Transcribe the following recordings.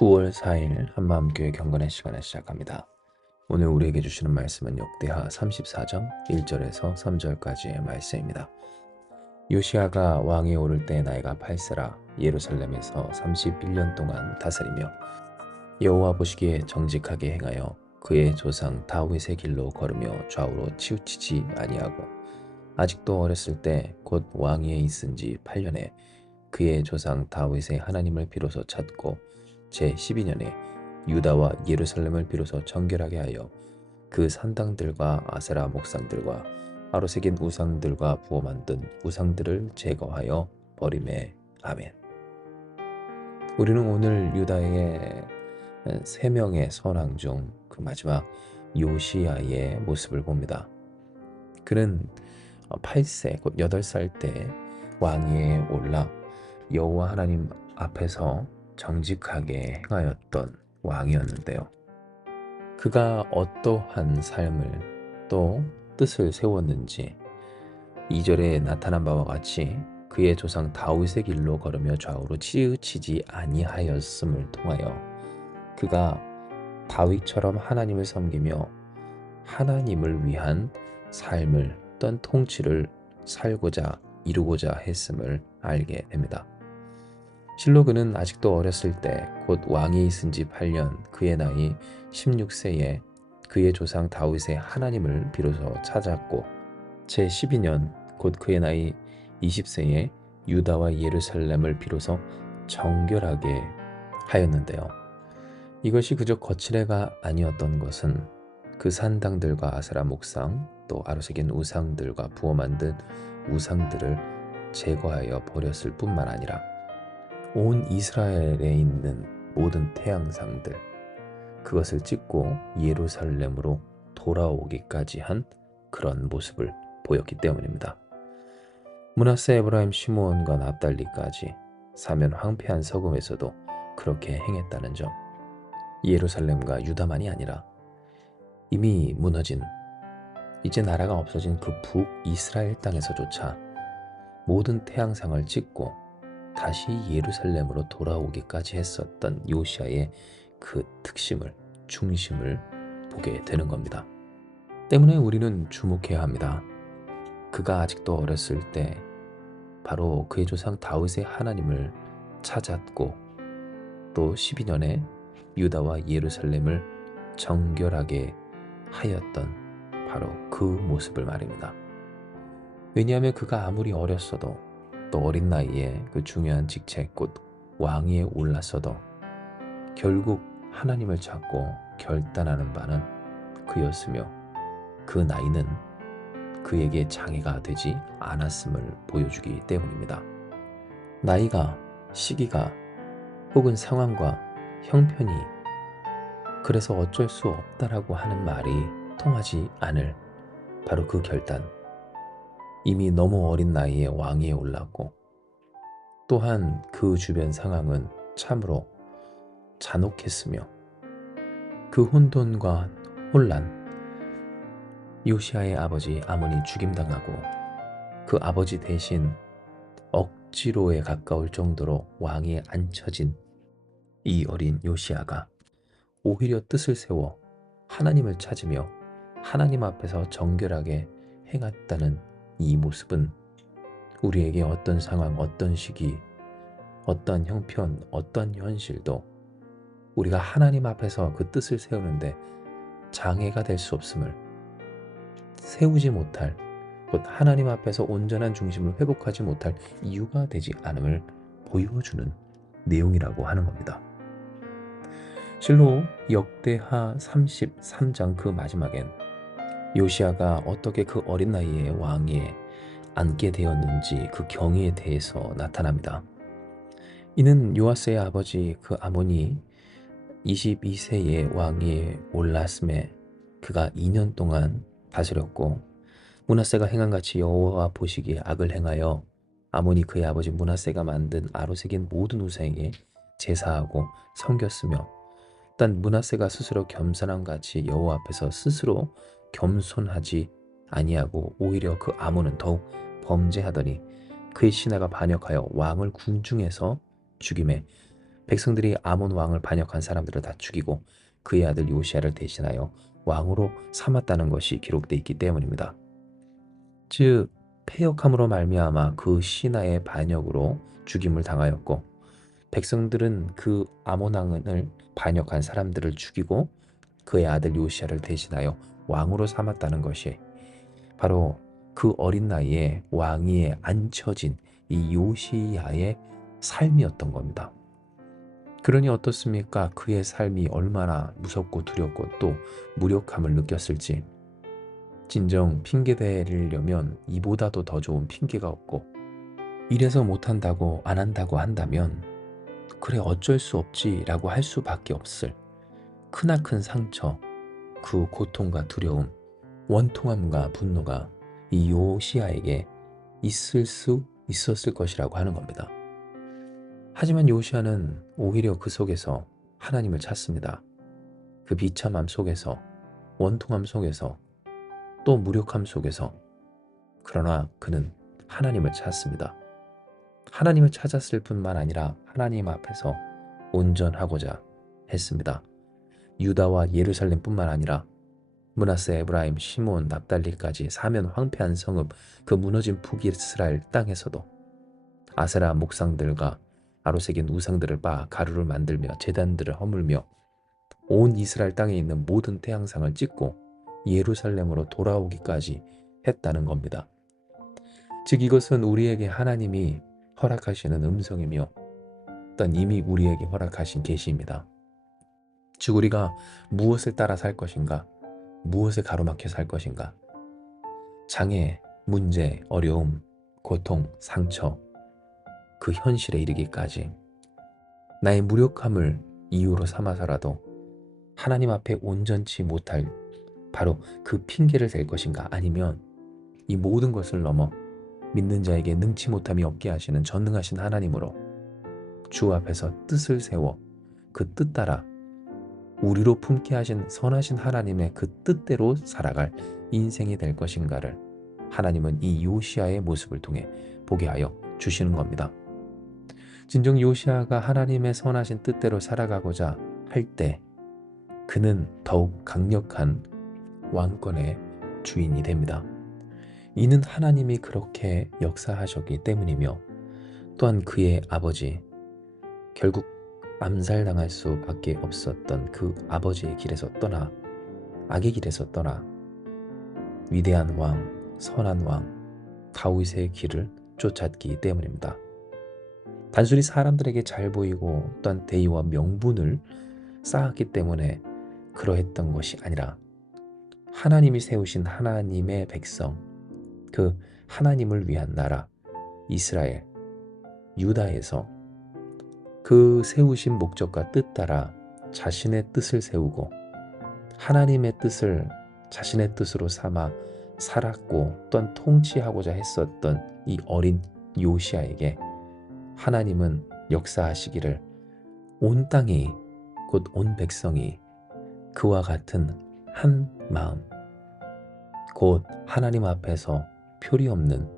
9월 4일 한마음교회 경건의 시간을 시작합니다. 오늘 우리에게 주시는 말씀은 역대하 34장 1절에서 3절까지의 말씀입니다. 요시야가 왕위에 오를 때 나이가 8세라 예루살렘에서 31년 동안 다스리며 여호와 보시기에 정직하게 행하여 그의 조상 다윗의 길로 걸으며 좌우로 치우치지 아니하고 아직도 어렸을 때 곧 왕위에 있은 지 8년에 그의 조상 다윗의 하나님을 비로소 찾고 제12년에 유다와 예루살렘을 비로소 정결하게 하여 그 산당들과 아세라 목상들과 아로새긴 우상들과 부어 만든 우상들을 제거하여 버리매. 아멘. 우리는 오늘 유다의 세 명의 선왕 중 그 마지막 요시야의 모습을 봅니다. 그는 8세 곧 8살 때 왕위에 올라 여호와 하나님 앞에서 정직하게 행하였던 왕이었는데요. 그가 어떠한 삶을 또 뜻을 세웠는지 2절에 나타난 바와 같이 그의 조상 다윗의 길로 걸으며 좌우로 치우치지 아니하였음을 통하여 그가 다윗처럼 하나님을 섬기며 하나님을 위한 삶을 또한 통치를 살고자 이루고자 했음을 알게 됩니다. 실로 그는 아직도 어렸을 때 곧 왕이 있은 지 8년 그의 나이 16세에 그의 조상 다윗의 하나님을 비로소 찾았고 제12년 곧 그의 나이 20세에 유다와 예루살렘을 비로소 정결하게 하였는데요. 이것이 그저 거칠애가 아니었던 것은 그 산당들과 아세라 목상 또 아로새긴 우상들과 부어 만든 우상들을 제거하여 버렸을 뿐만 아니라 온 이스라엘에 있는 모든 태양상들 그것을 찍고 예루살렘으로 돌아오기까지 한 그런 모습을 보였기 때문입니다. 므낫세, 에브라임, 시므온과 납달리까지 사면 황폐한 서금에서도 그렇게 행했다는 점, 예루살렘과 유다만이 아니라 이미 무너진 이제 나라가 없어진 그 북이스라엘 땅에서조차 모든 태양상을 찍고 다시 예루살렘으로 돌아오기까지 했었던 요시야의 그 특심을, 중심을 보게 되는 겁니다. 때문에 우리는 주목해야 합니다. 그가 아직도 어렸을 때 바로 그의 조상 다윗의 하나님을 찾았고 또 12년에 유다와 예루살렘을 정결하게 하였던 바로 그 모습을 말입니다. 왜냐하면 그가 아무리 어렸어도 또 어린 나이에 그 중요한 직책 곧 왕위에 올랐어도 결국 하나님을 찾고 결단하는 바는 그였으며 그 나이는 그에게 장애가 되지 않았음을 보여주기 때문입니다. 나이가, 시기가 혹은 상황과 형편이 그래서 어쩔 수 없다라고 하는 말이 통하지 않을 바로 그 결단, 이미 너무 어린 나이에 왕위에 올랐고 또한 그 주변 상황은 참으로 잔혹했으며 그 혼돈과 혼란, 요시야의 아버지 아몬이 죽임당하고 그 아버지 대신 억지로에 가까울 정도로 왕위에 앉혀진 이 어린 요시야가 오히려 뜻을 세워 하나님을 찾으며 하나님 앞에서 정결하게 행했다는 이 모습은 우리에게 어떤 상황, 어떤 시기, 어떤 형편, 어떤 현실도 우리가 하나님 앞에서 그 뜻을 세우는데 장애가 될 수 없음을, 세우지 못할, 곧 하나님 앞에서 온전한 중심을 회복하지 못할 이유가 되지 않음을 보여주는 내용이라고 하는 겁니다. 실로 역대하 33장 그 마지막엔 요시야가 어떻게 그 어린 나이에 왕위에 앉게 되었는지 그 경위에 대해서 나타납니다. 이는 요아스의 아버지 그 아몬이 22세에 왕위에 올랐음에 그가 2년 동안 다스렸고 므낫세가 행한같이 여호와 보시기에 악을 행하여 아몬이 그의 아버지 므낫세가 만든 아로새긴 모든 우상에게 제사하고 섬겼으며 단 므낫세가 스스로 겸손한 같이 여호와 앞에서 스스로 겸손하지 아니하고 오히려 그 아몬은 더욱 범죄하더니 그의 신하가 반역하여 왕을 궁중에서 죽임에 백성들이 아몬 왕을 반역한 사람들을 다 죽이고 그의 아들 요시야를 대신하여 왕으로 삼았다는 것이 기록되어 있기 때문입니다. 즉 패역함으로 말미암아 그 신하의 반역으로 죽임을 당하였고, 백성들은 그 아몬 왕을 반역한 사람들을 죽이고 그의 아들 요시야를 대신하여 왕으로 삼았다는 것이 바로 그 어린 나이에 왕위에 앉혀진 이 요시야의 삶이었던 겁니다. 그러니 어떻습니까? 그의 삶이 얼마나 무섭고 두렵고 또 무력함을 느꼈을지. 진정 핑계대려면 이보다도 더 좋은 핑계가 없고, 이래서 못한다고 안 한다고 한다면 그래 어쩔 수 없지 라고 할 수밖에 없을 크나큰 상처, 그 고통과 두려움, 원통함과 분노가 이 요시야에게 있을 수 있었을 것이라고 하는 겁니다. 하지만 요시야는 오히려 그 속에서 하나님을 찾습니다. 그 비참함 속에서, 원통함 속에서, 또 무력함 속에서, 그러나 그는 하나님을 찾습니다. 하나님을 찾았을 뿐만 아니라 하나님 앞에서 온전하고자 했습니다. 유다와 예루살렘뿐만 아니라 므낫세, 에브라임, 시몬, 납달리까지 사면 황폐한 성읍, 그 무너진 북이스라엘 땅에서도 아세라 목상들과 아로새긴 우상들을 빻아 가루를 만들며 제단들을 허물며 온 이스라엘 땅에 있는 모든 태양상을 찍고 예루살렘으로 돌아오기까지 했다는 겁니다. 즉 이것은 우리에게 하나님이 허락하시는 음성이며 또한 이미 우리에게 허락하신 계시입니다. 즉 우리가 무엇을 따라 살 것인가, 무엇에 가로막혀 살 것인가, 장애, 문제, 어려움, 고통, 상처, 그 현실에 이르기까지 나의 무력함을 이유로 삼아서라도 하나님 앞에 온전치 못할 바로 그 핑계를 댈 것인가, 아니면 이 모든 것을 넘어 믿는 자에게 능치 못함이 없게 하시는 전능하신 하나님으로 주 앞에서 뜻을 세워 그 뜻 따라 우리로 품게 하신 선하신 하나님의 그 뜻대로 살아갈 인생이 될 것인가를 하나님은 이 요시야의 모습을 통해 보게 하여 주시는 겁니다. 진정 요시야가 하나님의 선하신 뜻대로 살아가고자 할 때 그는 더욱 강력한 왕권의 주인이 됩니다. 이는 하나님이 그렇게 역사하셨기 때문이며, 또한 그의 아버지, 결국 암살당할 수밖에 없었던 그 아버지의 길에서 떠나 악의 길에서 떠나 위대한 왕, 선한 왕 다윗의 길을 쫓았기 때문입니다. 단순히 사람들에게 잘 보이고 또한 대의와 명분을 쌓았기 때문에 그러했던 것이 아니라 하나님이 세우신 하나님의 백성, 그 하나님을 위한 나라 이스라엘, 유다에서 그 세우신 목적과 뜻 따라 자신의 뜻을 세우고 하나님의 뜻을 자신의 뜻으로 삼아 살았고 또한 통치하고자 했었던 이 어린 요시야에게 하나님은 역사하시기를 온 땅이 곧 온 백성이 그와 같은 한 마음, 곧 하나님 앞에서 표리 없는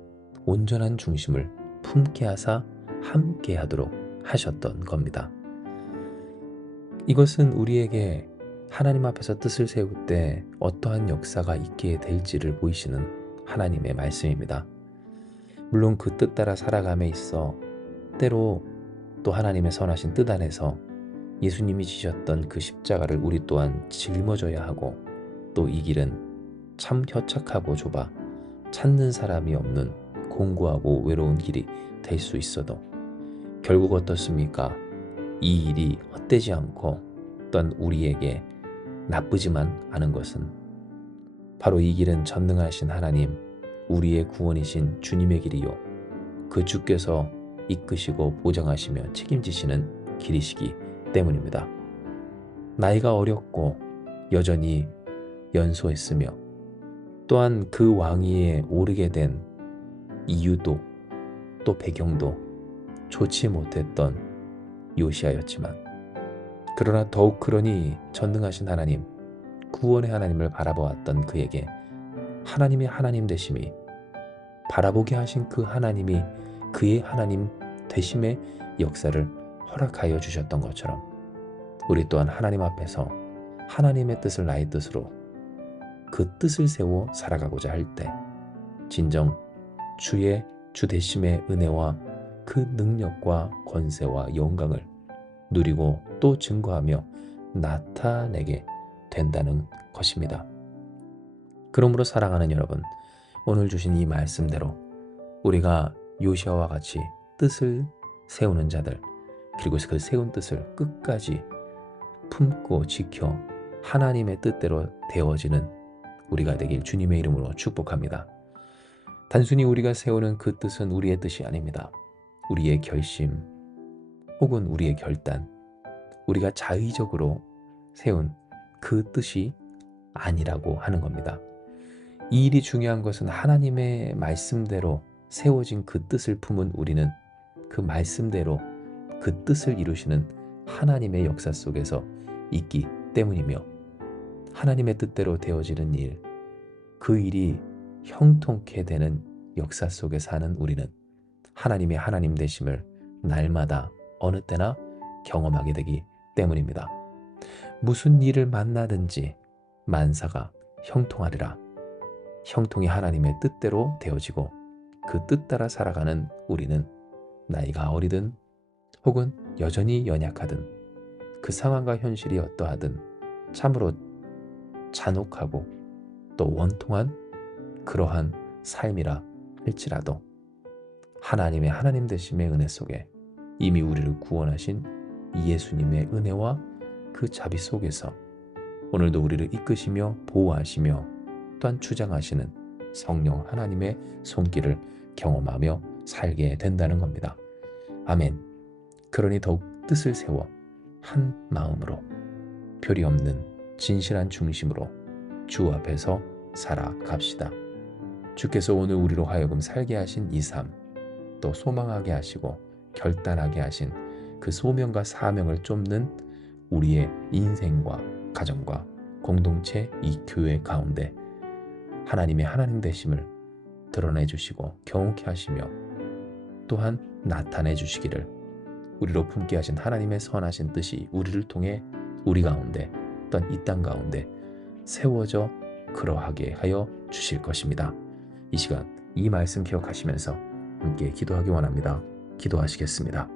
온전한 중심을 품게 하사 함께 하도록 하셨던 겁니다. 이것은 우리에게 하나님 앞에서 뜻을 세울 때 어떠한 역사가 있게 될지를 보이시는 하나님의 말씀입니다. 물론 그 뜻 따라 살아감에 있어 때로 또 하나님의 선하신 뜻 안에서 예수님이 지셨던 그 십자가를 우리 또한 짊어져야 하고, 또 이 길은 참 협착하고 좁아 찾는 사람이 없는 공고하고 외로운 길이 될 수 있어도 결국 어떻습니까? 이 일이 헛되지 않고 또한 우리에게 나쁘지만 않은 것은 바로 이 길은 전능하신 하나님, 우리의 구원이신 주님의 길이요 그 주께서 이끄시고 보장하시며 책임지시는 길이시기 때문입니다. 나이가 어렸고 여전히 연소했으며 또한 그 왕위에 오르게 된 이유도 또 배경도 좋지 못했던 요시야였지만, 그러나 더욱 그러니 전능하신 하나님, 구원의 하나님을 바라보았던 그에게 하나님의 하나님 되심이, 바라보게 하신 그 하나님이 그의 하나님 되심의 역사를 허락하여 주셨던 것처럼 우리 또한 하나님 앞에서 하나님의 뜻을 나의 뜻으로 그 뜻을 세워 살아가고자 할 때 진정 주의 주 되심의 은혜와 그 능력과 권세와 영광을 누리고 또 증거하며 나타내게 된다는 것입니다. 그러므로 사랑하는 여러분, 오늘 주신 이 말씀대로 우리가 요시아와 같이 뜻을 세우는 자들, 그리고 그 세운 뜻을 끝까지 품고 지켜 하나님의 뜻대로 되어지는 우리가 되길 주님의 이름으로 축복합니다. 단순히 우리가 세우는 그 뜻은 우리의 뜻이 아닙니다. 우리의 결심 혹은 우리의 결단, 우리가 자의적으로 세운 그 뜻이 아니라고 하는 겁니다. 이 일이 중요한 것은 하나님의 말씀대로 세워진 그 뜻을 품은 우리는 그 말씀대로 그 뜻을 이루시는 하나님의 역사 속에서 있기 때문이며, 하나님의 뜻대로 되어지는 일, 그 일이 형통케 되는 역사 속에 사는 우리는 하나님의 하나님 되심을 날마다 어느 때나 경험하게 되기 때문입니다. 무슨 일을 만나든지 만사가 형통하리라. 형통이 하나님의 뜻대로 되어지고 그 뜻 따라 살아가는 우리는 나이가 어리든 혹은 여전히 연약하든 그 상황과 현실이 어떠하든 참으로 잔혹하고 또 원통한 그러한 삶이라 할지라도 하나님의 하나님 되심의 은혜 속에 이미 우리를 구원하신 예수님의 은혜와 그 자비 속에서 오늘도 우리를 이끄시며 보호하시며 또한 주장하시는 성령 하나님의 손길을 경험하며 살게 된다는 겁니다. 아멘. 그러니 더욱 뜻을 세워 한 마음으로 표리 없는 진실한 중심으로 주 앞에서 살아갑시다. 주께서 오늘 우리로 하여금 살게 하신 이 삶, 또 소망하게 하시고 결단하게 하신 그 소명과 사명을 쫓는 우리의 인생과 가정과 공동체 이 교회 가운데 하나님의 하나님 되심을 드러내 주시고 경험케 하시며 또한 나타내 주시기를, 우리로 품게 하신 하나님의 선하신 뜻이 우리를 통해 우리 가운데 또한 이 땅 가운데 세워져 그러하게 하여 주실 것입니다. 이 시간 이 말씀 기억하시면서 함께 기도하기 원합니다. 기도하시겠습니다.